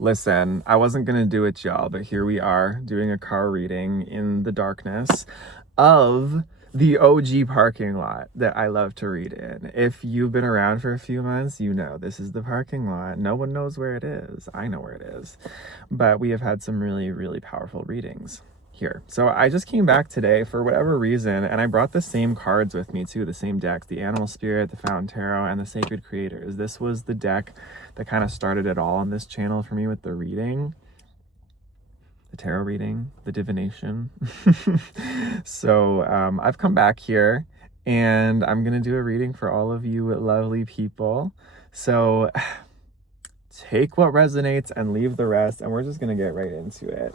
Listen, I wasn't gonna do it, y'all, but here we are doing a car reading in the darkness of the OG parking lot that I love to read in. If you've been around for a few months, you know this is the parking lot. No one knows where it is. I know where it is. But we have had some really, really powerful readings here. So I just came back today for whatever reason, and I brought the same cards with me too, the same decks, the Animal Spirit, the Fountain Tarot, and the Sacred Creators. This was the deck that kind of started it all on this channel for me with the reading, the tarot reading, the divination. So I've come back here and I'm gonna do a reading for all of you lovely people. So take what resonates and leave the rest, and we're just gonna get right into it.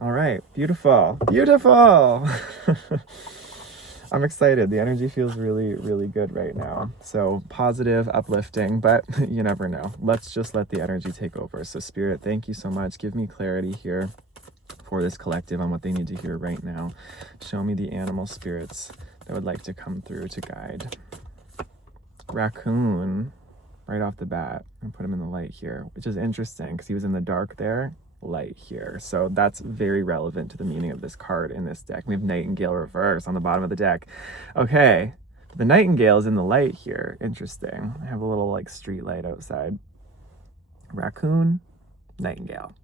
All right, beautiful, beautiful. I'm excited. The energy feels really, really good right now. So positive, uplifting, but you never know. Let's just let the energy take over. So Spirit, thank you so much. Give me clarity here for this collective on what they need to hear right now. Show me the animal spirits that would like to come through to guide. Raccoon, right off the bat. I'm gonna put him in the light here, which is interesting because he was in the dark there. Light here, so that's very relevant to the meaning of this card in this deck. We have Nightingale reverse on the bottom of the deck. Okay, the Nightingale is in the light here. Interesting. I have a little like street light outside. Raccoon, Nightingale.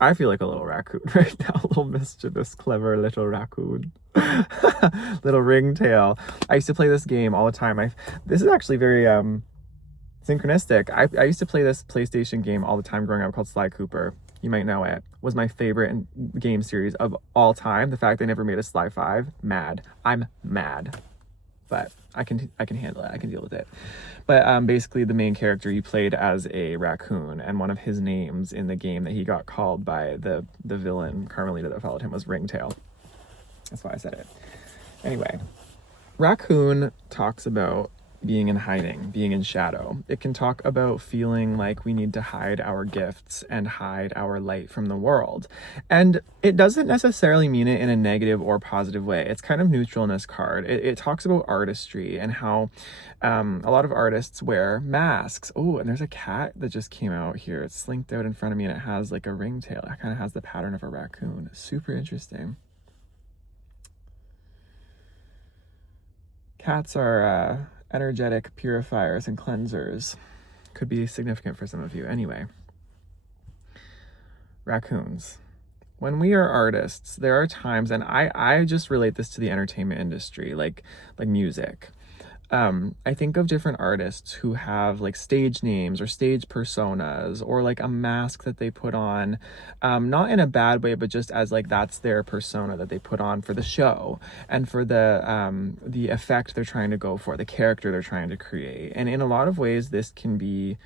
I feel like a little raccoon right now, a little mischievous, clever little raccoon. Little ringtail. I used to play this game all the time. This is actually very synchronistic. I used to play this PlayStation game all the time growing up called Sly Cooper. You might know it. Was my favorite game series of all time. The fact they never made a Sly 5, mad. I'm mad. But I can handle it. I can deal with it. But basically the main character, he played as a raccoon, and one of his names in the game that he got called by the villain Carmelita that followed him was Ringtail. That's why I said it. Anyway, raccoon talks about being in hiding, being in shadow. It can talk about feeling like we need to hide our gifts and hide our light from the world. And it doesn't necessarily mean it in a negative or positive way. It's kind of neutral in this card. It talks about artistry and how a lot of artists wear masks. Oh, and there's a cat that just came out here. It's slinked out in front of me and it has like a ringtail. It kind of has the pattern of a raccoon. Super interesting. Cats are energetic purifiers and cleansers. Could be significant for some of you. Anyway, raccoons. When we are artists, there are times, and I just relate this to the entertainment industry, like music. I think of different artists who have like stage names or stage personas or like a mask that they put on, not in a bad way, but just as like that's their persona that they put on for the show and for the effect they're trying to go for, the character they're trying to create. And in a lot of ways, this can be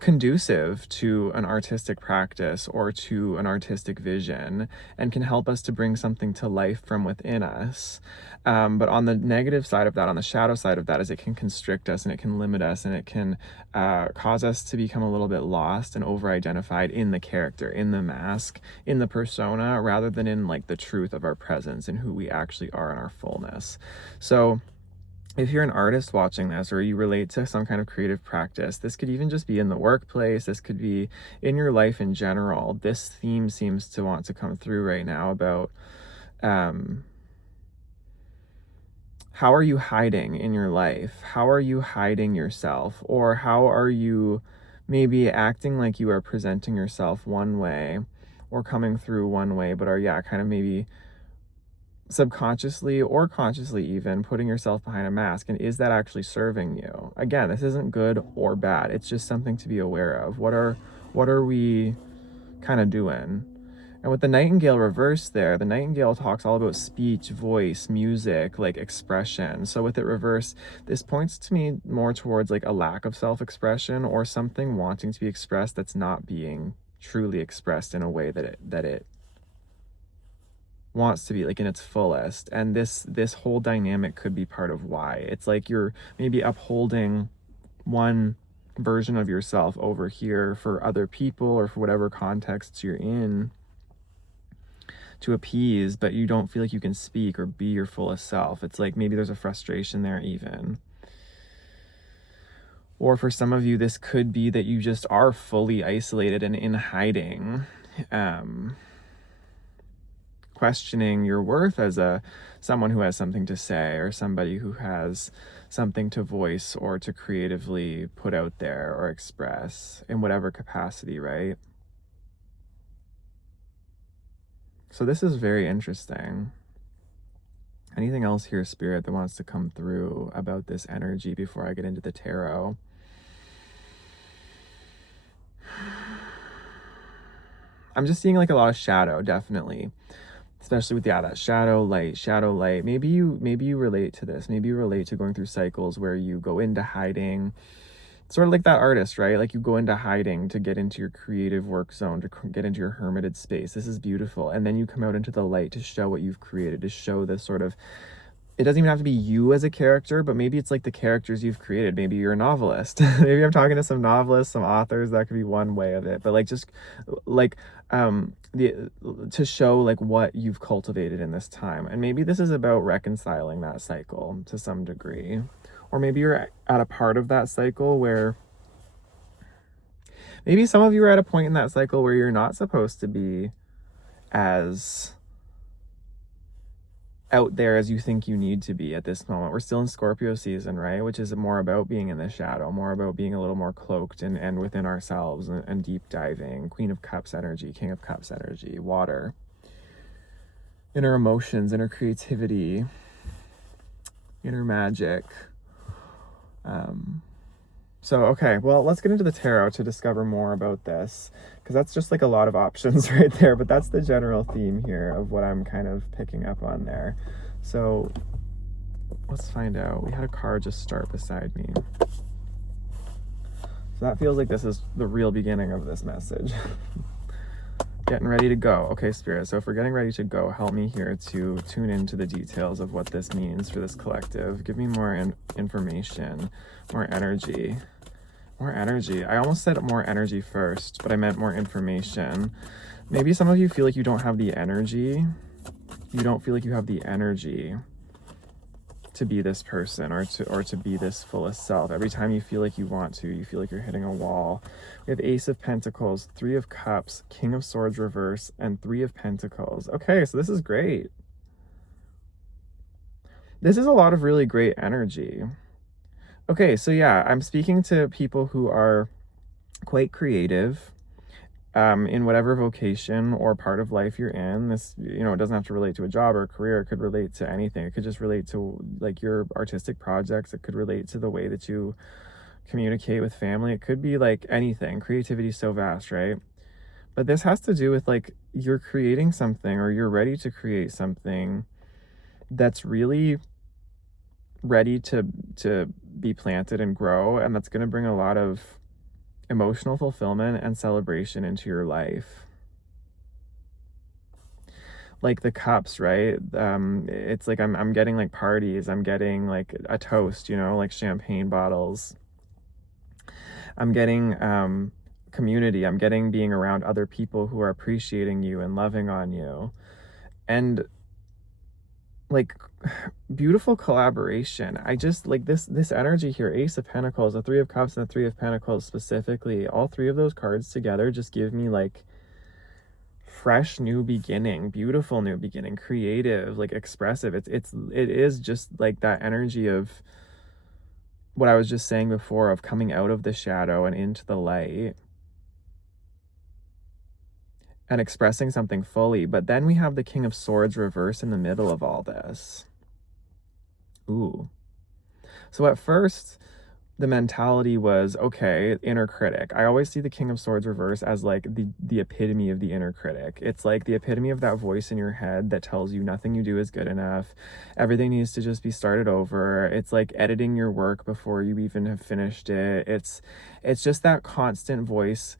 conducive to an artistic practice or to an artistic vision and can help us to bring something to life from within us. But on the negative side of that, on the shadow side of that, is it can constrict us and it can limit us and it can cause us to become a little bit lost and over-identified in the character, in the mask, in the persona, rather than in like the truth of our presence and who we actually are in our fullness. So if you're an artist watching this or you relate to some kind of creative practice, this could even just be in the workplace, this could be in your life in general. This theme seems to want to come through right now about how are you hiding in your life? How are you hiding yourself? Or how are you maybe acting like you are presenting yourself one way or coming through one way, but are kind of maybe subconsciously or consciously even putting yourself behind a mask? And is that actually serving you? Again, this isn't good or bad. It's just something to be aware of. What are we kind of doing? And with the Nightingale reverse there, the Nightingale talks all about speech, voice, music, like expression. So with it reverse, this points to me more towards like a lack of self-expression or something wanting to be expressed that's not being truly expressed in a way that it wants to be, like in its fullest. And this whole dynamic could be part of why. It's like you're maybe upholding one version of yourself over here for other people or for whatever contexts you're in to appease, but you don't feel like you can speak or be your fullest self. It's like maybe there's a frustration there even. Or for some of you, this could be that you just are fully isolated and in hiding, questioning your worth as someone who has something to say, or somebody who has something to voice or to creatively put out there or express in whatever capacity, right? So this is very interesting. Anything else here, Spirit, that wants to come through about this energy before I get into the tarot? I'm just seeing like a lot of shadow, definitely. Especially with, yeah, that shadow light. Maybe you relate to this. Maybe you relate to going through cycles where you go into hiding, sort of like that artist, right? Like you go into hiding to get into your creative work zone, to get into your hermited space. This is beautiful. And then you come out into the light to show what you've created, to show this sort of, it doesn't even have to be you as a character, but maybe it's like the characters you've created. Maybe you're a novelist. Maybe I'm talking to some novelists, some authors. That could be one way of it. But like, just like to show like what you've cultivated in this time. And maybe this is about reconciling that cycle to some degree. Or maybe you're at a part of that cycle where maybe some of you are at a point in that cycle where you're not supposed to be as out there as you think you need to be at this moment. We're still in Scorpio season, right? Which is more about being in the shadow, more about being a little more cloaked and within ourselves and deep diving. Queen of Cups energy, King of Cups energy, water. Inner emotions, inner creativity, inner magic. So, okay, well, let's get into the tarot to discover more about this, because that's just like a lot of options right there, but that's the general theme here of what I'm kind of picking up on there. So let's find out. We had a card just start beside me. So that feels like this is the real beginning of this message. Getting ready to go. Okay, Spirit, so if we're getting ready to go, help me here to tune into the details of what this means for this collective. Give me more information, more energy. More energy. I almost said more energy first, but I meant more information. Maybe some of you feel like you don't have the energy. You don't feel like you have the energy to be this person or to be this fullest self. Every time you feel like you want to, you feel like you're hitting a wall. We have Ace of Pentacles, Three of Cups, King of Swords reverse, and Three of Pentacles. Okay, so this is great. This is a lot of really great energy. Okay, so yeah, I'm speaking to people who are quite creative in whatever vocation or part of life you're in. This, you know, it doesn't have to relate to a job or a career. It could relate to anything. It could just relate to like your artistic projects. It could relate to the way that you communicate with family. It could be like anything. Creativity is so vast, right? But this has to do with like you're creating something, or you're ready to create something that's really ready to be planted and grow, and that's going to bring a lot of emotional fulfillment and celebration into your life. Like the cups, right? It's like I'm getting like parties, I'm getting like a toast, you know, like champagne bottles. I'm getting community, I'm getting being around other people who are appreciating you and loving on you. And like beautiful collaboration. I just like this energy here. Ace of Pentacles, the Three of Cups, and the Three of Pentacles specifically. All three of those cards together just give me like fresh new beginning, beautiful new beginning, creative, like expressive. It is just like that energy of what I was just saying before, of coming out of the shadow and into the light and expressing something fully. But then we have the King of Swords reverse in the middle of all this. Ooh. So at first, the mentality was, okay, inner critic. I always see the King of Swords reverse as like the epitome of the inner critic. It's like the epitome of that voice in your head that tells you nothing you do is good enough. Everything needs to just be started over. It's like editing your work before you even have finished it. It's just that constant voice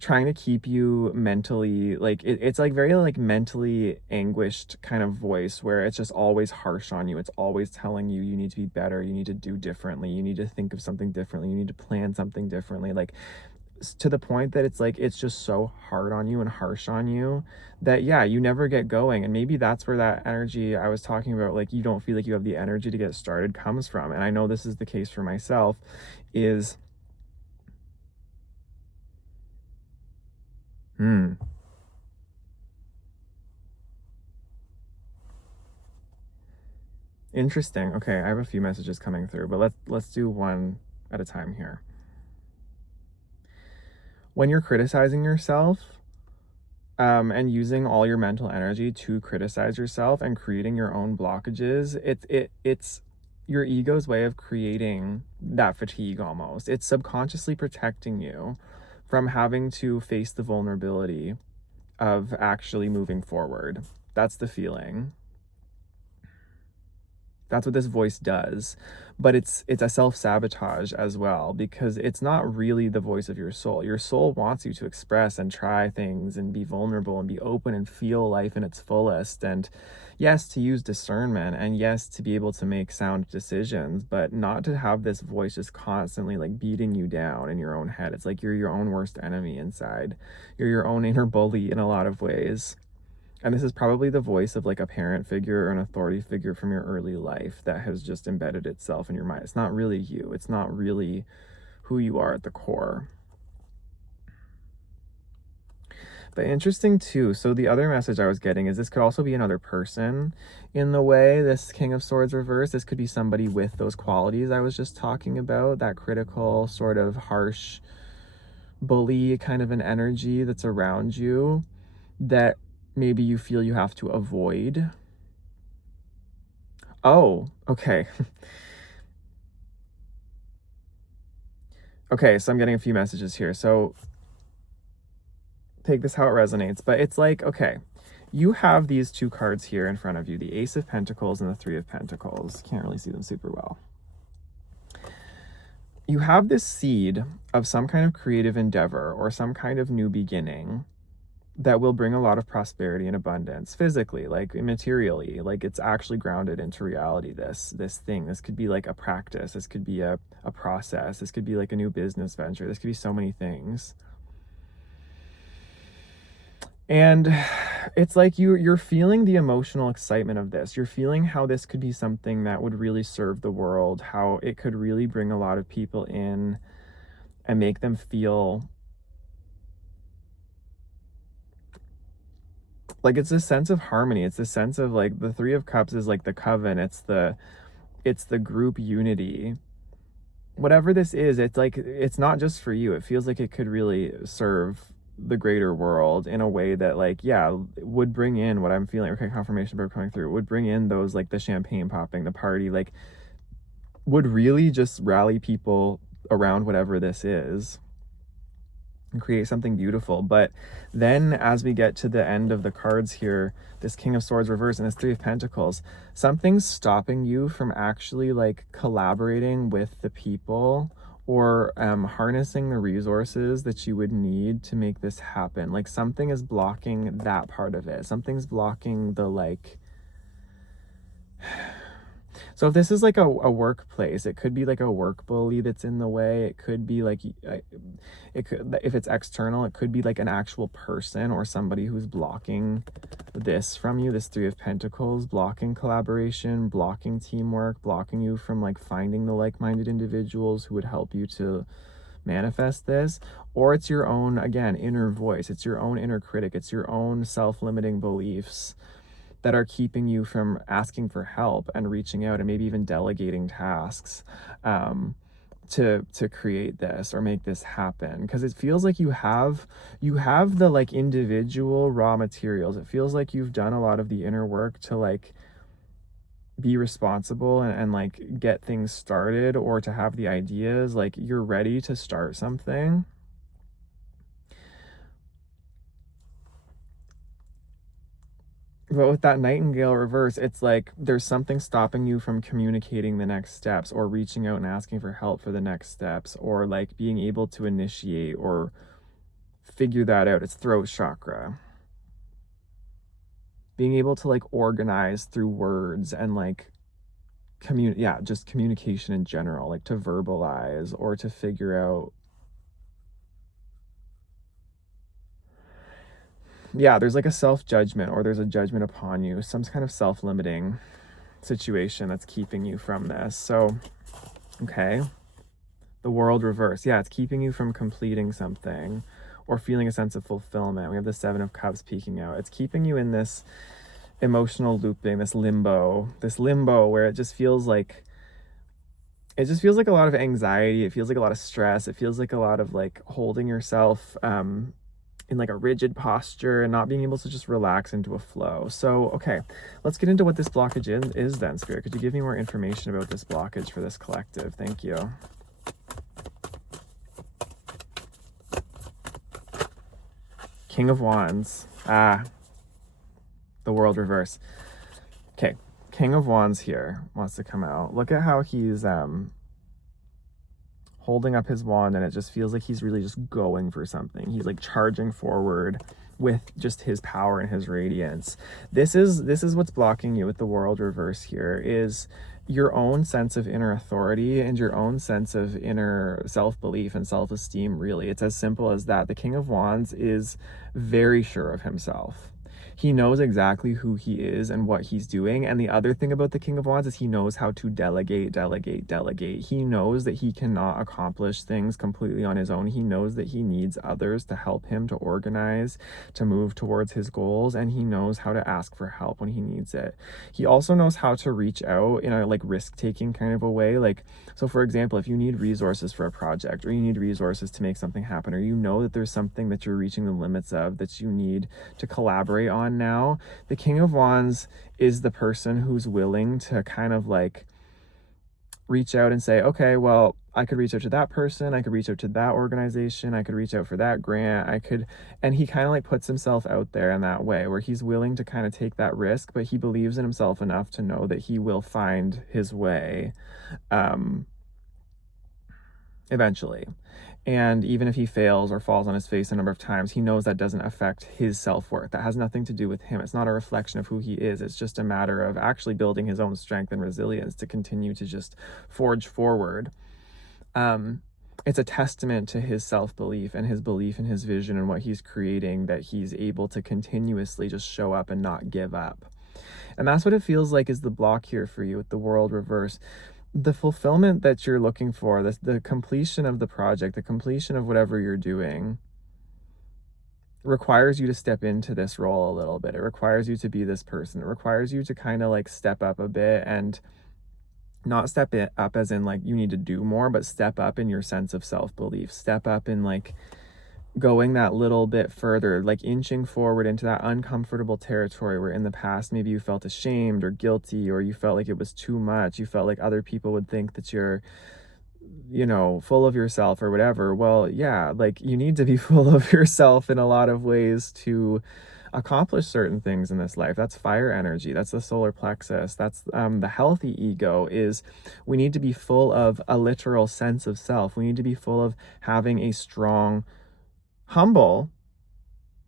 trying to keep you mentally, like it's like very like mentally anguished kind of voice, where it's just always harsh on you. It's always telling you you need to be better, you need to do differently, you need to think of something differently, you need to plan something differently, like to the point that it's like it's just so hard on you and harsh on you that yeah, you never get going. And maybe that's where that energy I was talking about, like you don't feel like you have the energy to get started, comes from. And I know this is the case for myself, is Hmm. Interesting. Okay, I have a few messages coming through, but let's do one at a time here. When you're criticizing yourself, and using all your mental energy to criticize yourself and creating your own blockages, it's your ego's way of creating that fatigue almost. It's subconsciously protecting you from having to face the vulnerability of actually moving forward. That's the feeling. That's what this voice does. But it's a self-sabotage as well, because it's not really the voice of your soul. Your soul wants you to express and try things and be vulnerable and be open and feel life in its fullest. And yes, to use discernment, and yes, to be able to make sound decisions, but not to have this voice just constantly like beating you down in your own head. It's like you're your own worst enemy inside. You're your own inner bully in a lot of ways. And this is probably the voice of like a parent figure or an authority figure from your early life that has just embedded itself in your mind. It's not really you. It's not really who you are at the core. But interesting too. So the other message I was getting is this could also be another person in the way. This King of Swords reverse. This could be somebody with those qualities I was just talking about, that critical, sort of harsh, bully kind of an energy that's around you that maybe you feel you have to avoid. Oh, okay. Okay, so I'm getting a few messages here. So take this how it resonates. But it's like, okay, you have these two cards here in front of you, the Ace of Pentacles and the Three of Pentacles. Can't really see them super well. You have this seed of some kind of creative endeavor or some kind of new beginning that will bring a lot of prosperity and abundance physically, like materially, like it's actually grounded into reality. This thing, this could be like a practice, this could be a process, this could be like a new business venture, this could be so many things. And it's like you're feeling the emotional excitement of this. You're feeling how this could be something that would really serve the world, how it could really bring a lot of people in and make them feel like it's this sense of harmony. It's this sense of like the Three of Cups is like the coven. It's the group unity. Whatever this is, it's like it's not just for you. It feels like it could really serve the greater world in a way that like, yeah, would bring in what I'm feeling. Okay, confirmation verb coming through. Would bring in those like the champagne popping, the party, like would really just rally people around whatever this is and create something beautiful. But then as we get to the end of the cards here, this King of Swords reverse and this Three of Pentacles, something's stopping you from actually like collaborating with the people or harnessing the resources that you would need to make this happen. Like something is blocking that part of it. Something's blocking the like. So if this is like a workplace, it could be like a work bully that's in the way. It could be like, it could, if it's external, it could be like an actual person or somebody who's blocking this from you. This Three of Pentacles, blocking collaboration, blocking teamwork, blocking you from like finding the like-minded individuals who would help you to manifest this. Or it's your own, again, inner voice. It's your own inner critic. It's your own self-limiting beliefs that are keeping you from asking for help and reaching out and maybe even delegating tasks to create this or make this happen. Because it feels like you have the like individual raw materials. It feels like you've done a lot of the inner work to like be responsible and like get things started, or to have the ideas, like you're ready to start something. But with that Nightingale reverse, it's like there's something stopping you from communicating the next steps or reaching out and asking for help for the next steps, or like being able to initiate or figure that out. It's throat chakra. Being able to like organize through words and like just communication in general, like to verbalize or to figure out. Yeah, there's like a self-judgment, or there's a judgment upon you, some kind of self-limiting situation that's keeping you from this. So, okay, the World reverse. Yeah, it's keeping you from completing something or feeling a sense of fulfillment. We have the Seven of Cups peeking out. It's keeping you in this emotional looping, this limbo where it just feels like a lot of anxiety. It feels like a lot of stress. It feels like a lot of like holding yourself in like a rigid posture and not being able to just relax into a flow. So, okay, let's get into what this blockage is then, Spirit. Could you give me more information about this blockage for this collective? Thank you. King of Wands. The World reverse. Okay, King of Wands here wants to come out. Look at how he's holding up his wand, and it just feels like he's really just going for something. He's like charging forward with just his power and his radiance. This is what's blocking you with the World reverse here, is your own sense of inner authority and your own sense of inner self-belief and self-esteem. Really, it's as simple as that. The King of Wands is very sure of himself. He knows exactly who he is and what he's doing. And the other thing about the King of Wands is he knows how to delegate. He knows that he cannot accomplish things completely on his own. He knows that he needs others to help him to organize, to move towards his goals. And he knows how to ask for help when he needs it. He also knows how to reach out in a like risk-taking kind of a way. Like, so for example, if you need resources for a project, or you need resources to make something happen, or you know that there's something that you're reaching the limits of that you need to collaborate on now, the King of Wands is the person who's willing to kind of like reach out and say, okay, well, I could reach out to that person, I could reach out to that organization, I could reach out for that grant, and he kind of like puts himself out there in that way where he's willing to kind of take that risk, but he believes in himself enough to know that he will find his way eventually. And even if he fails or falls on his face a number of times, he knows that doesn't affect his self-worth. That has nothing to do with him. It's not a reflection of who he is. It's just a matter of actually building his own strength and resilience to continue to just forge forward. It's a testament to his self-belief and his belief in his vision and what he's creating that he's able to continuously just show up and not give up. And that's what it feels like is the block here for you with the World reverse. The fulfillment that you're looking for, the completion of the project, the completion of whatever you're doing, requires you to step into this role a little bit. It requires you to be this person. It requires you to kind of like step up a bit, and not step it up as in like you need to do more, but step up in your sense of self-belief. Step up in like going that little bit further, like inching forward into that uncomfortable territory where in the past maybe you felt ashamed or guilty, or you felt like it was too much. You felt like other people would think that you're, you know, full of yourself or whatever. Well, yeah, like you need to be full of yourself in a lot of ways to accomplish certain things in this life. That's fire energy. That's the solar plexus. That's the healthy ego. Is we need to be full of a literal sense of self. We need to be full of having a strong, humble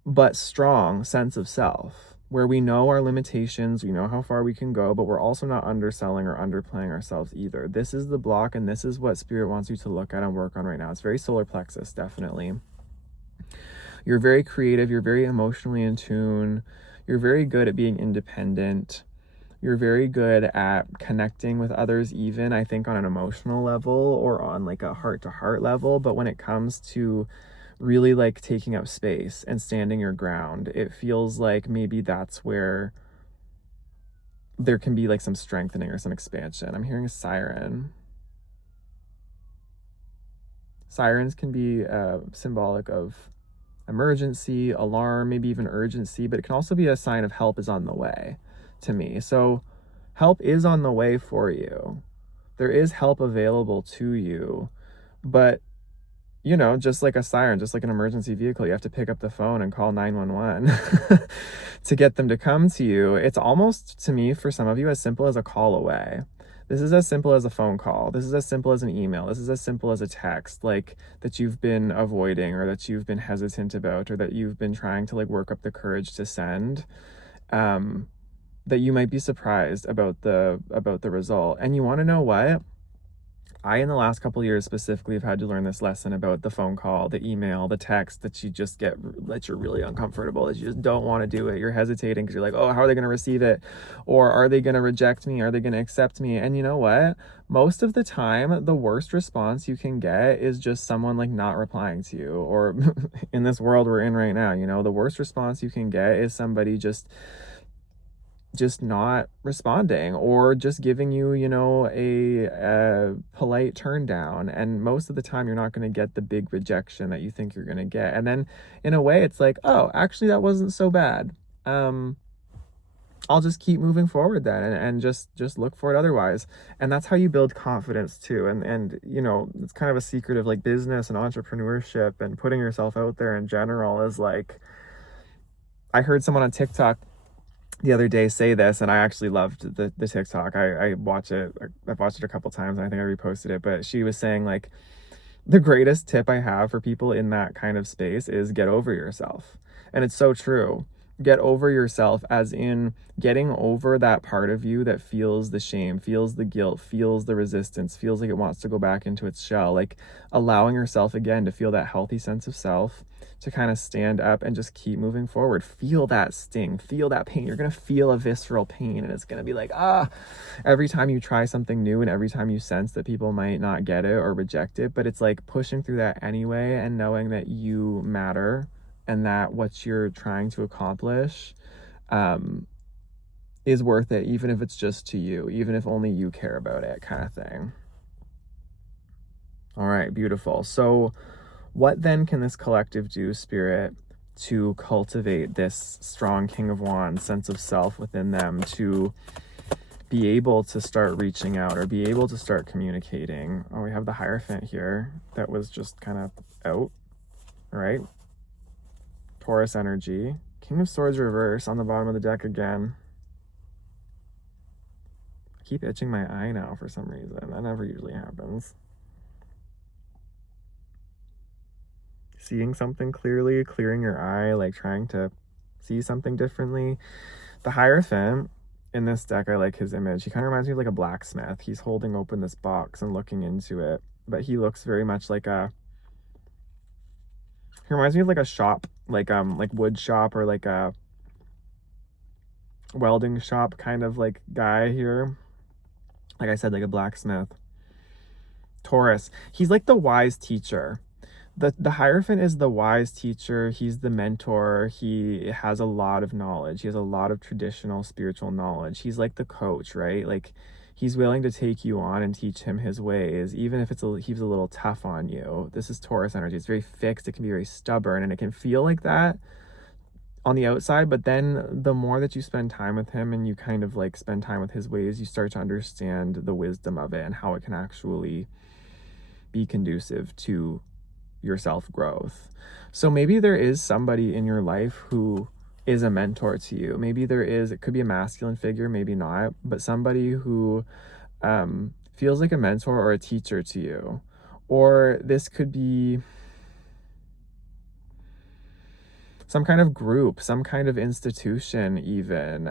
but strong sense of self, where we know our limitations, we know how far we can go, but we're also not underselling or underplaying ourselves either. This is the block, and this is what Spirit wants you to look at and work on right now. It's very solar plexus, definitely. You're very creative, you're very emotionally in tune, you're very good at being independent, you're very good at connecting with others, even I think on an emotional level or on like a heart-to-heart level. But when it comes to really like taking up space and standing your ground, it feels like maybe that's where there can be like some strengthening or some expansion. I'm hearing a siren. Sirens can be symbolic of emergency, alarm, maybe even urgency, but it can also be a sign of help is on the way to me. So help is on the way for you. There is help available to you, but you know, just like a siren, just like an emergency vehicle, you have to pick up the phone and call 911 to get them to come to you. It's almost, to me, for some of you, as simple as a call away. This is as simple as a phone call. This is as simple as an email. This is as simple as a text, like that you've been avoiding, or that you've been hesitant about, or that you've been trying to like work up the courage to send. That you might be surprised about the result. And you want to know what? I, in the last couple of years specifically, have had to learn this lesson about the phone call, the email, the text that you just get, that you're really uncomfortable, that you just don't want to do it. You're hesitating because you're like, oh, how are they going to receive it? Or are they going to reject me? Are they going to accept me? And you know what? Most of the time, the worst response you can get is just someone like not replying to you. Or in this world we're in right now, you know, the worst response you can get is somebody just not responding, or just giving you, you know, a polite turn down. And most of the time you're not going to get the big rejection that you think you're going to get. And then in a way it's like, oh, actually that wasn't so bad. I'll just keep moving forward then, and just look for it otherwise. And that's how you build confidence too. And you know, it's kind of a secret of like business and entrepreneurship and putting yourself out there in general, is like, I heard someone on TikTok the other day say this, and I actually loved the TikTok. I watch it. I've watched it a couple times, and I think I reposted it. But she was saying like, the greatest tip I have for people in that kind of space is get over yourself. And it's so true. Get over yourself, as in getting over that part of you that feels the shame, feels the guilt, feels the resistance, feels like it wants to go back into its shell. Like allowing yourself again to feel that healthy sense of self, to kind of stand up and just keep moving forward. Feel that sting, feel that pain. You're going to feel a visceral pain, and it's going to be like, every time you try something new, and every time you sense that people might not get it or reject it. But it's like pushing through that anyway, and knowing that you matter, and that what you're trying to accomplish is worth it, even if it's just to you, even if only you care about it, kind of thing. All right, beautiful. So what then can this collective do, Spirit, to cultivate this strong King of Wands sense of self within them, to be able to start reaching out, or be able to start communicating? Oh, we have the Hierophant here that was just kind of out, right? Taurus energy. King of Swords reverse on the bottom of the deck again. I keep itching my eye now for some reason. That never usually happens. Seeing something clearly, clearing your eye, like trying to see something differently. The Hierophant in this deck, I like his image. He kind of reminds me of like a blacksmith. He's holding open this box and looking into it, but he looks very much like he reminds me of like a shop, like wood shop, or like a welding shop kind of like guy here. Like I said, like a blacksmith. Taurus, he's like the wise teacher. The Hierophant is the wise teacher. He's the mentor. He has a lot of knowledge. He has a lot of traditional spiritual knowledge. He's like the coach, right? Like he's willing to take you on and teach him his ways, even if he's a little tough on you. This is Taurus energy. It's very fixed. It can be very stubborn, and it can feel like that on the outside. But then the more that you spend time with him, and you kind of like spend time with his ways, you start to understand the wisdom of it, and how it can actually be conducive to your self-growth. So maybe there is somebody in your life who is a mentor to you. Maybe there is, it could be a masculine figure, maybe not, but somebody who feels like a mentor or a teacher to you. Or this could be some kind of group, some kind of institution even.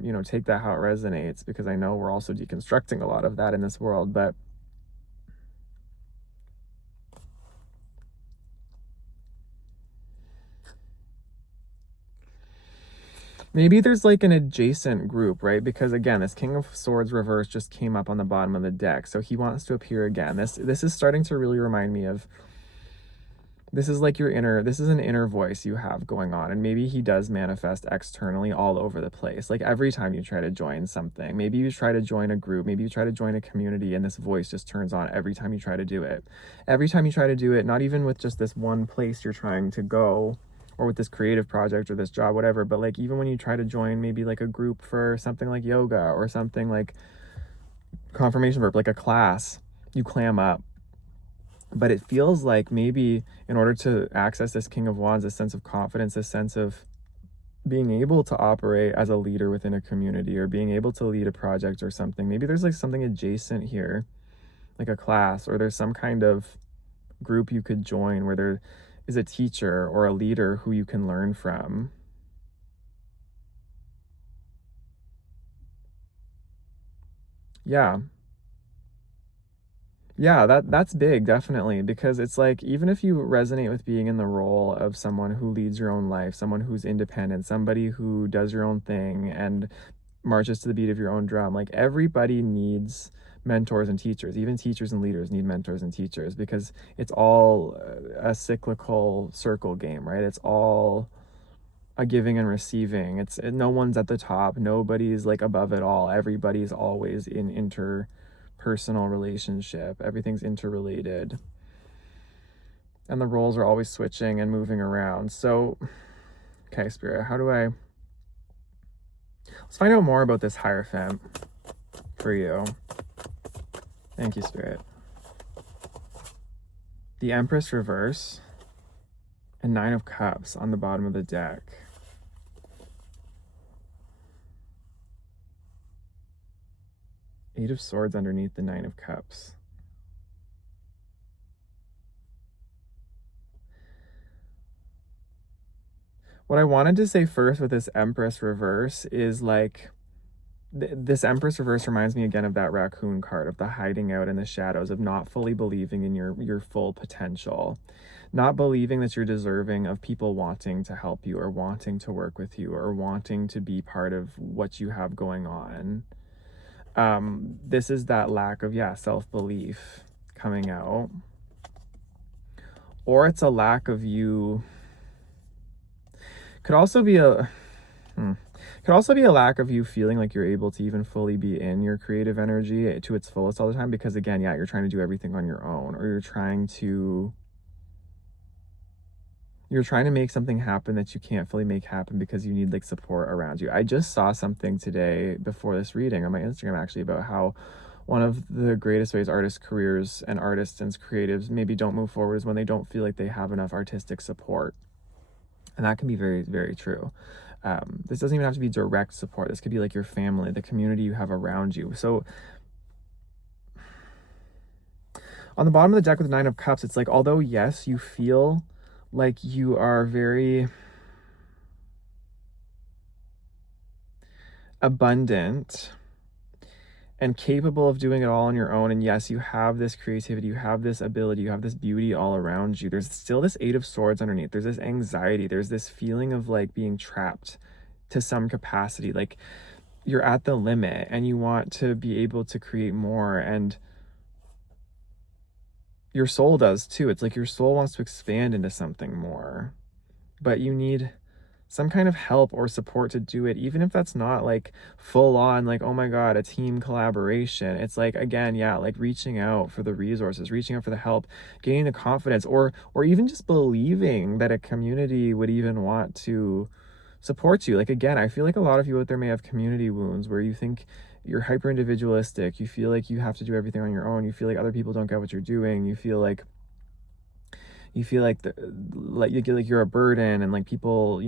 You know, take that how it resonates, because I know we're also deconstructing a lot of that in this world. But maybe there's like an adjacent group, right? Because again, this King of Swords reverse just came up on the bottom of the deck, so he wants to appear again. This is starting to really remind me of, this is like this is an inner voice you have going on, and maybe he does manifest externally all over the place. Like every time you try to join something, maybe you try to join a group, maybe you try to join a community, and this voice just turns on every time you try to do it. Every time you try to do it, not even with just this one place you're trying to go, or with this creative project or this job, whatever, but like even when you try to join maybe like a group for something like yoga, or something like confirmation verb, like a class, you clam up. But it feels like maybe in order to access this King of Wands, this sense of confidence, this sense of being able to operate as a leader within a community, or being able to lead a project or something, maybe there's like something adjacent here, like a class, or there's some kind of group you could join where there is a teacher or a leader who you can learn from. Yeah, Yeah, that's big, definitely, because it's like even if you resonate with being in the role of someone who leads your own life, someone who's independent, somebody who does your own thing and marches to the beat of your own drum, like everybody needs mentors and teachers. Even teachers and leaders need mentors and teachers because it's all a cyclical circle game, right? It's all a giving and receiving. It's no one's at the top, nobody's like above it all. Everybody's always in interpersonal relationship, everything's interrelated, and the roles are always switching and moving around. So okay, Spirit, how do I, let's find out more about this Hierophant for you. Thank you, Spirit. The Empress reverse and 9 of Cups on the bottom of the deck. Eight of Swords underneath the 9 of Cups. What I wanted to say first with this Empress reverse is like, this Empress reverse reminds me again of that raccoon card, of the hiding out in the shadows, of not fully believing in your full potential, not believing that you're deserving of people wanting to help you or wanting to work with you or wanting to be part of what you have going on. This is that lack of, self-belief coming out. Or it's a lack of you. Could also be a lack of you feeling like you're able to even fully be in your creative energy to its fullest all the time, because again, you're trying to do everything on your own, or you're trying to make something happen that you can't fully make happen because you need like support around you. I just saw something today before this reading on my Instagram actually about how one of the greatest ways artists' careers and artists and creatives maybe don't move forward is when they don't feel like they have enough artistic support. And that can be very, very true. This doesn't even have to be direct support. This could be like your family, the community you have around you. So on the bottom of the deck with the 9 of Cups, it's like, although yes, you feel like you are very abundant and capable of doing it all on your own, and yes, you have this creativity, you have this ability, you have this beauty all around you, there's still this 8 of Swords underneath. There's this anxiety, there's this feeling of like being trapped to some capacity, like you're at the limit and you want to be able to create more, and your soul does too. It's like your soul wants to expand into something more, but you need some kind of help or support to do it, even if that's not like full on, like, oh my God, a team collaboration. It's like, again, like reaching out for the resources, reaching out for the help, gaining the confidence, or even just believing that a community would even want to support you. Like, again, I feel like a lot of you out there may have community wounds where you think you're hyper individualistic, you feel like you have to do everything on your own, you feel like other people don't get what you're doing, you feel like you're a burden, and like people,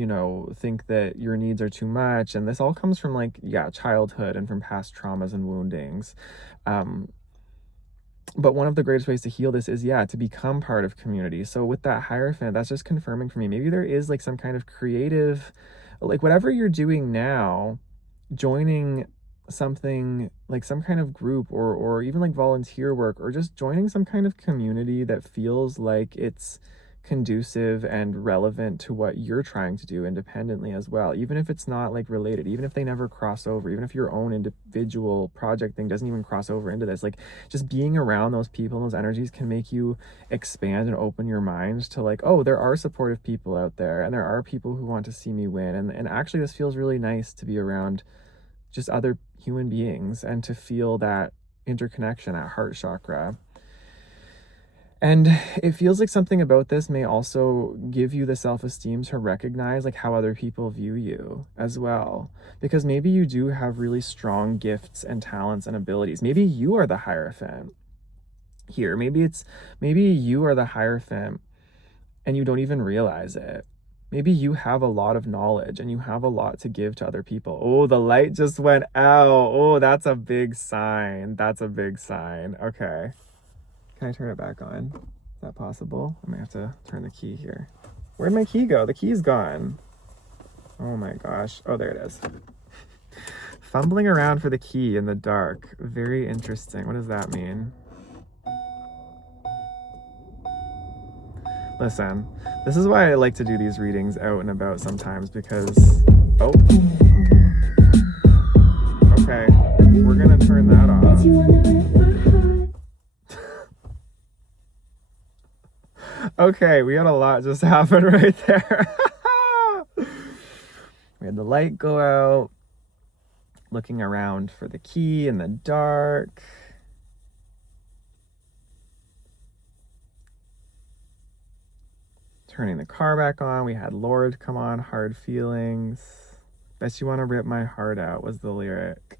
think that your needs are too much. And this all comes from like, childhood and from past traumas and woundings. But one of the greatest ways to heal this is, to become part of community. So with that Hierophant, that's just confirming for me, maybe there is like some kind of creative, like whatever you're doing now, joining something like some kind of group or even like volunteer work, or just joining some kind of community that feels like it's conducive and relevant to what you're trying to do independently as well, even if it's not like related, even if they never cross over, even if your own individual project thing doesn't even cross over into this. Like, just being around those people and those energies can make you expand and open your mind to like, oh, there are supportive people out there, and there are people who want to see me win, and actually this feels really nice to be around just other human beings and to feel that interconnection at heart chakra. And it feels like something about this may also give you the self-esteem to recognize like how other people view you as well, because maybe you do have really strong gifts and talents and abilities. Maybe you are the Hierophant here. Maybe you are the Hierophant and you don't even realize it. Maybe you have a lot of knowledge and you have a lot to give to other people. Oh, the light just went out. Oh, that's a big sign. That's a big sign. Okay. Can I turn it back on? Is that possible? I might have to turn the key here. Where'd my key go? The key's gone. Oh my gosh. Oh, there it is. Fumbling around for the key in the dark. Very interesting. What does that mean? Listen, this is why I like to do these readings out and about sometimes, because, oh, okay, we're gonna turn that off. Okay, we had a lot just happen right there. We had the light go out, looking around for the key in the dark. Turning the car back on, we had Lord come on, hard feelings. Bet you want to rip my heart out was the lyric.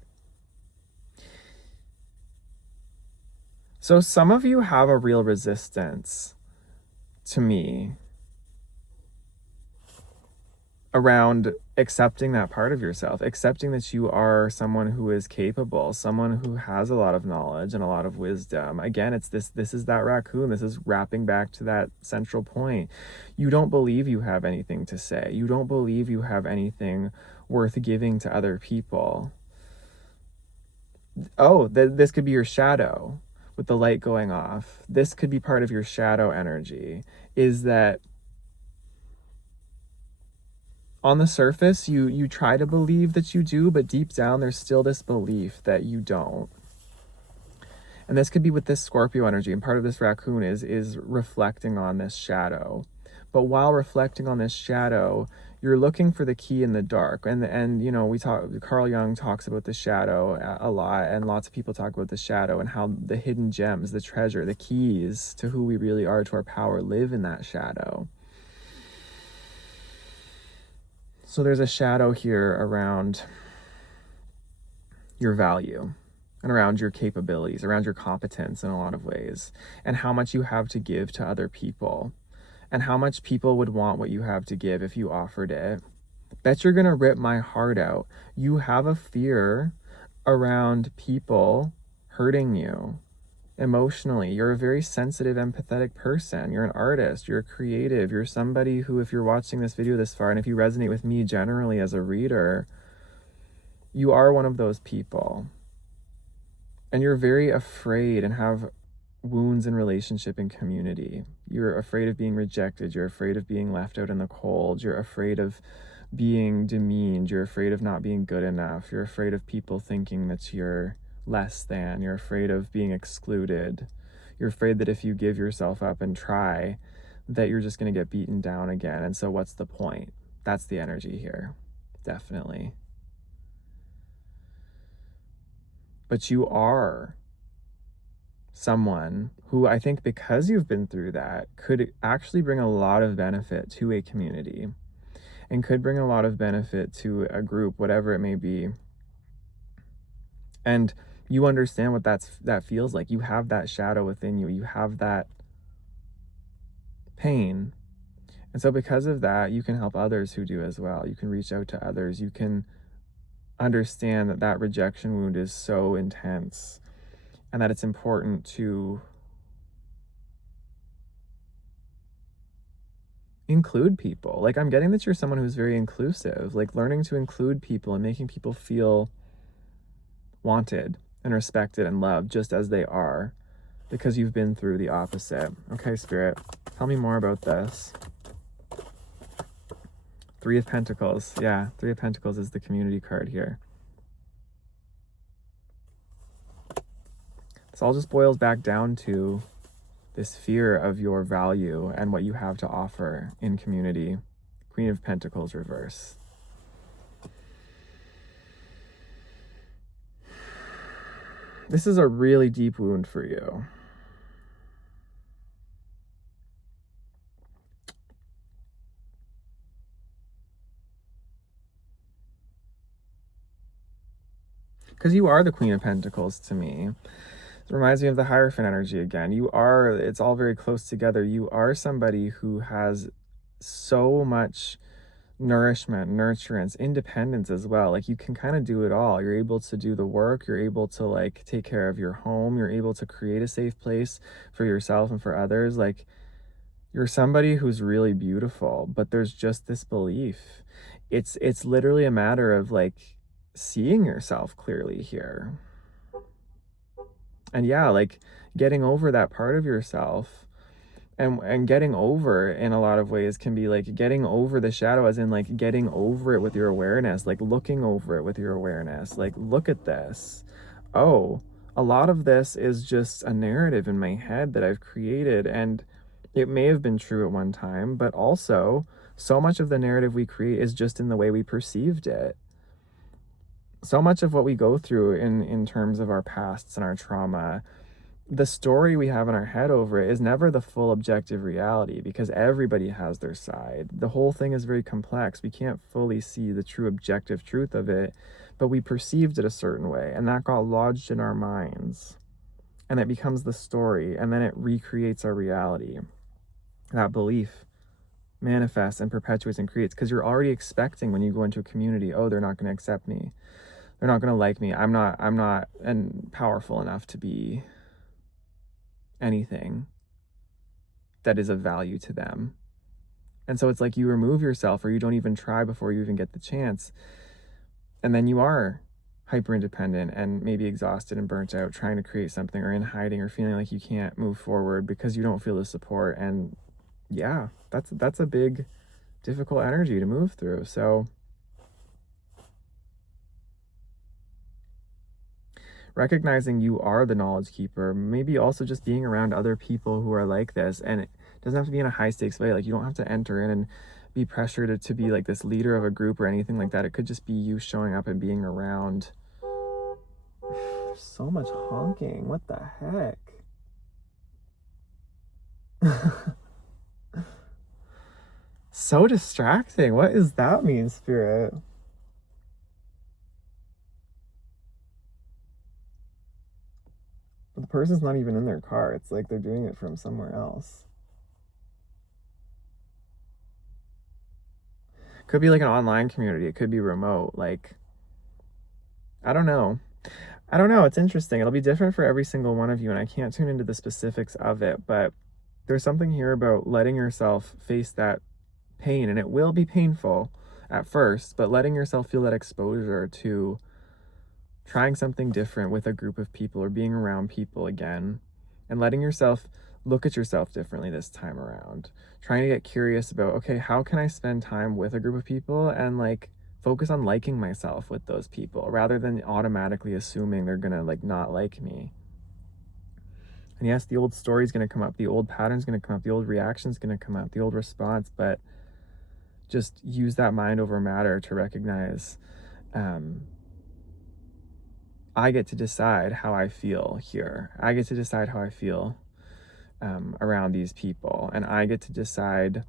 So some of you have a real resistance to me around accepting that part of yourself, accepting that you are someone who is capable, someone who has a lot of knowledge and a lot of wisdom. Again, it's this is that raccoon. This is wrapping back to that central point. You don't believe you have anything to say. You don't believe you have anything worth giving to other people. Oh, this could be your shadow with the light going off. This could be part of your shadow energy, is that on the surface, you try to believe that you do, but deep down, there's still this belief that you don't. And this could be with this Scorpio energy, and part of this raccoon is reflecting on this shadow. But while reflecting on this shadow, you're looking for the key in the dark. And you know, Carl Jung talks about the shadow a lot, and lots of people talk about the shadow and how the hidden gems, the treasure, the keys to who we really are, to our power, live in that shadow. So there's a shadow here around your value and around your capabilities, around your competence in a lot of ways, and how much you have to give to other people, and how much people would want what you have to give if you offered it. Bet you're gonna rip my heart out. You have a fear around people hurting you emotionally. You're a very sensitive, empathetic person. You're an artist, you're creative, you're somebody who, if you're watching this video this far, and if you resonate with me generally as a reader, you are one of those people. And you're very afraid and have wounds in relationship and community. You're afraid of being rejected. You're afraid of being left out in the cold. You're afraid of being demeaned. You're afraid of not being good enough. You're afraid of people thinking that you're less than. You're afraid of being excluded. You're afraid that if you give yourself up and try, that you're just going to get beaten down again. And so what's the point? That's the energy here. Definitely. But you are someone who, I think, because you've been through that, could actually bring a lot of benefit to a community, and could bring a lot of benefit to a group, whatever it may be. And you understand what that feels like. You have that shadow within you. You have that pain. And so because of that, you can help others who do as well. You can reach out to others. You can understand that that rejection wound is so intense, and that it's important to include people. Like, I'm getting that you're someone who's very inclusive, like learning to include people and making people feel wanted and respected and loved just as they are, because you've been through the opposite. Okay, Spirit, tell me more about this. Three of Pentacles. Yeah, Three of Pentacles is the community card here. This all just boils back down to this fear of your value and what you have to offer in community. Queen of Pentacles reverse. This is a really deep wound for you. Because you are the Queen of Pentacles to me. It reminds me of the Hierophant energy again. You are, it's all very close together. You are somebody who has so much nourishment, nurturance, independence as well. Like, you can kind of do it all. You're able to do the work. You're able to, like, take care of your home. You're able to create a safe place for yourself and for others. Like, you're somebody who's really beautiful, but there's just this belief. It's literally a matter of, like, seeing yourself clearly here. And yeah, like, getting over that part of yourself And getting over in a lot of ways can be like getting over the shadow, as in like getting over it with your awareness, like looking over it with your awareness, like look at this. Oh, a lot of this is just a narrative in my head that I've created, and it may have been true at one time, but also so much of the narrative we create is just in the way we perceived it. So much of what we go through in terms of our pasts and our trauma, the story we have in our head over it is never the full objective reality, because everybody has their side. The whole thing is very complex. We can't fully see the true objective truth of it, but we perceived it a certain way, and that got lodged in our minds, and it becomes the story, and then it recreates our reality. That belief manifests and perpetuates and creates, because you're already expecting when you go into a community, oh, they're not going to accept me, they're not going to like me, I'm not and powerful enough to be anything that is of value to them. And so it's like you remove yourself, or you don't even try before you even get the chance, and then you are hyper independent and maybe exhausted and burnt out trying to create something, or in hiding, or feeling like you can't move forward because you don't feel the support. And yeah, that's a big difficult energy to move through. So recognizing you are the knowledge keeper, maybe also just being around other people who are like this, and it doesn't have to be in a high stakes way. Like you don't have to enter in and be pressured to be like this leader of a group or anything like that. It could just be you showing up and being around. There's so much honking, what the heck? So distracting. What does that mean, Spirit? But the person's not even in their car. It's like they're doing it from somewhere else. Could be like an online community. It could be remote. Like, I don't know. It's interesting. It'll be different for every single one of you, and I can't tune into the specifics of it, but there's something here about letting yourself face that pain, and it will be painful at first, but letting yourself feel that exposure to trying something different with a group of people, or being around people again, and letting yourself look at yourself differently this time around. Trying to get curious about, okay, how can I spend time with a group of people and like focus on liking myself with those people, rather than automatically assuming they're gonna like not like me. And yes, the old story's gonna come up, the old pattern's gonna come up, the old reaction's gonna come up, the old response, but just use that mind over matter to recognize, I get to decide how I feel here. I get to decide how I feel around these people. And I get to decide,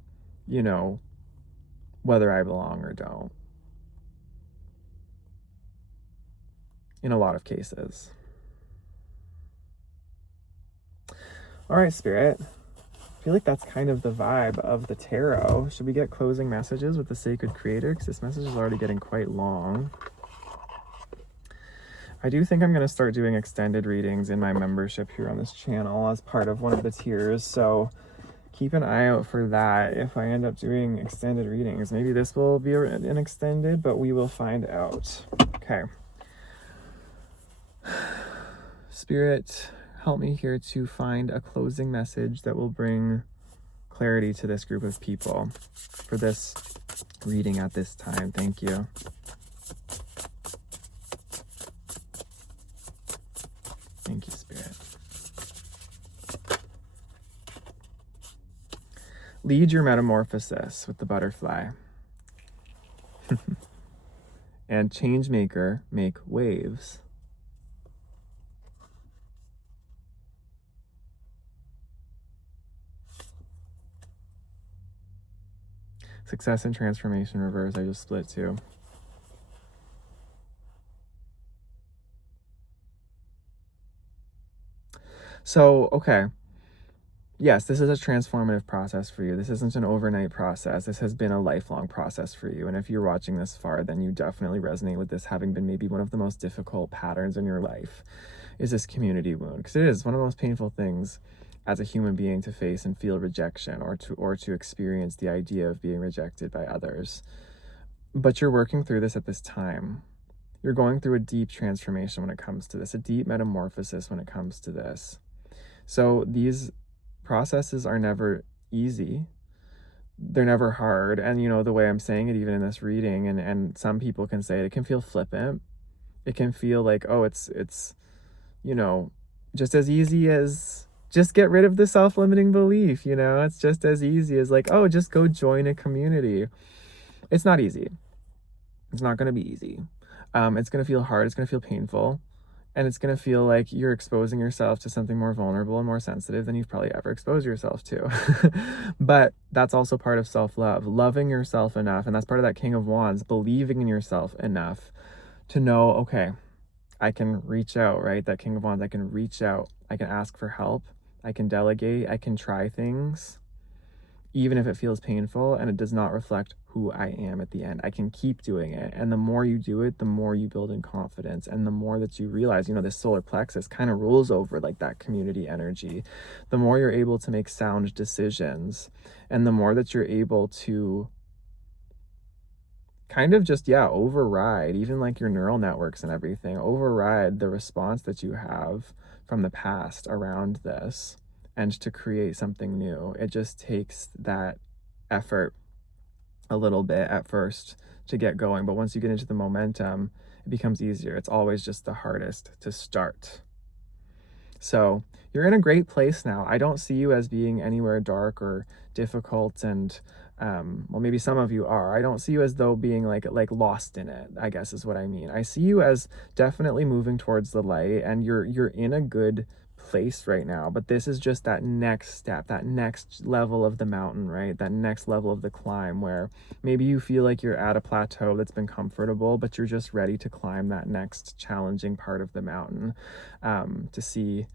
whether I belong or don't. In a lot of cases. All right, Spirit. I feel like that's kind of the vibe of the tarot. Should we get closing messages with the Sacred Creator? Because this message is already getting quite long. I do think I'm going to start doing extended readings in my membership here on this channel as part of one of the tiers, so keep an eye out for that if I end up doing extended readings. Maybe this will be an extended, but we will find out. Okay. Spirit, help me here to find a closing message that will bring clarity to this group of people for this reading at this time. Thank you. Thank you, Spirit. Lead your metamorphosis with the butterfly. And change maker, make waves. Success and transformation reverse. I just split two. So, okay. Yes, this is a transformative process for you. This isn't an overnight process. This has been a lifelong process for you. And if you're watching this far, then you definitely resonate with this having been maybe one of the most difficult patterns in your life, is this community wound. Because it is one of the most painful things as a human being to face and feel rejection, or to experience the idea of being rejected by others. But you're working through this at this time. You're going through a deep transformation when it comes to this, a deep metamorphosis when it comes to this. So these processes are never easy. They're never hard. And, you know, the way I'm saying it, even in this reading, and some people can say it can feel flippant. It can feel like, oh, it's, you know, just as easy as just get rid of the self-limiting belief, you know? It's just as easy as like, oh, just go join a community. It's not easy. It's not going to be easy. It's going to feel hard. It's going to feel painful. And it's going to feel like you're exposing yourself to something more vulnerable and more sensitive than you've probably ever exposed yourself to. But that's also part of self-love, loving yourself enough. And that's part of that King of Wands, believing in yourself enough to know, okay, I can reach out, right? That King of Wands, I can reach out. I can ask for help. I can delegate. I can try things, even if it feels painful and it does not reflect who I am at the end. I can keep doing it. And the more you do it, the more you build in confidence. And the more that you realize, you know, this solar plexus kind of rules over like that community energy. The more you're able to make sound decisions, and the more that you're able to kind of just, override even like your neural networks and everything, override the response that you have from the past around this, and to create something new. It just takes that effort a little bit at first to get going, but once you get into the momentum, it becomes easier. It's always just the hardest to start. So you're in a great place now. I don't see you as being anywhere dark or difficult, and well, maybe some of you are. I don't see you as though being like lost in it, I guess is what I mean. I see you as definitely moving towards the light, and you're in a good place right now, but this is just that next step, that next level of the mountain, right? That next level of the climb, where maybe you feel like you're at a plateau that's been comfortable, but you're just ready to climb that next challenging part of the mountain, to see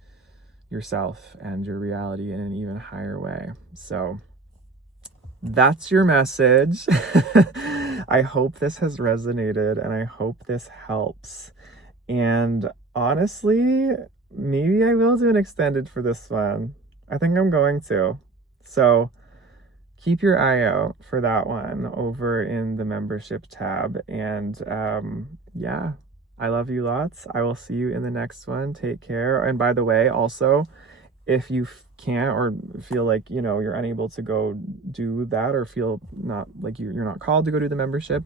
yourself and your reality in an even higher way. So that's your message. I hope this has resonated, and I hope this helps. And honestly, maybe I will do an extended for this one. I think I'm going to. So keep your eye out for that one over in the membership tab. And I love you lots. I will see you in the next one. Take care. And by the way, also, if you can't or feel like, you know, you're unable to go do that, or feel not like you're not called to go do the membership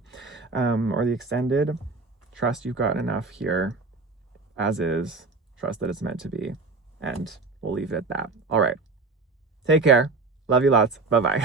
or the extended, trust you've got enough here as is. Trust that it's meant to be. And we'll leave it at that. All right. Take care. Love you lots. Bye-bye.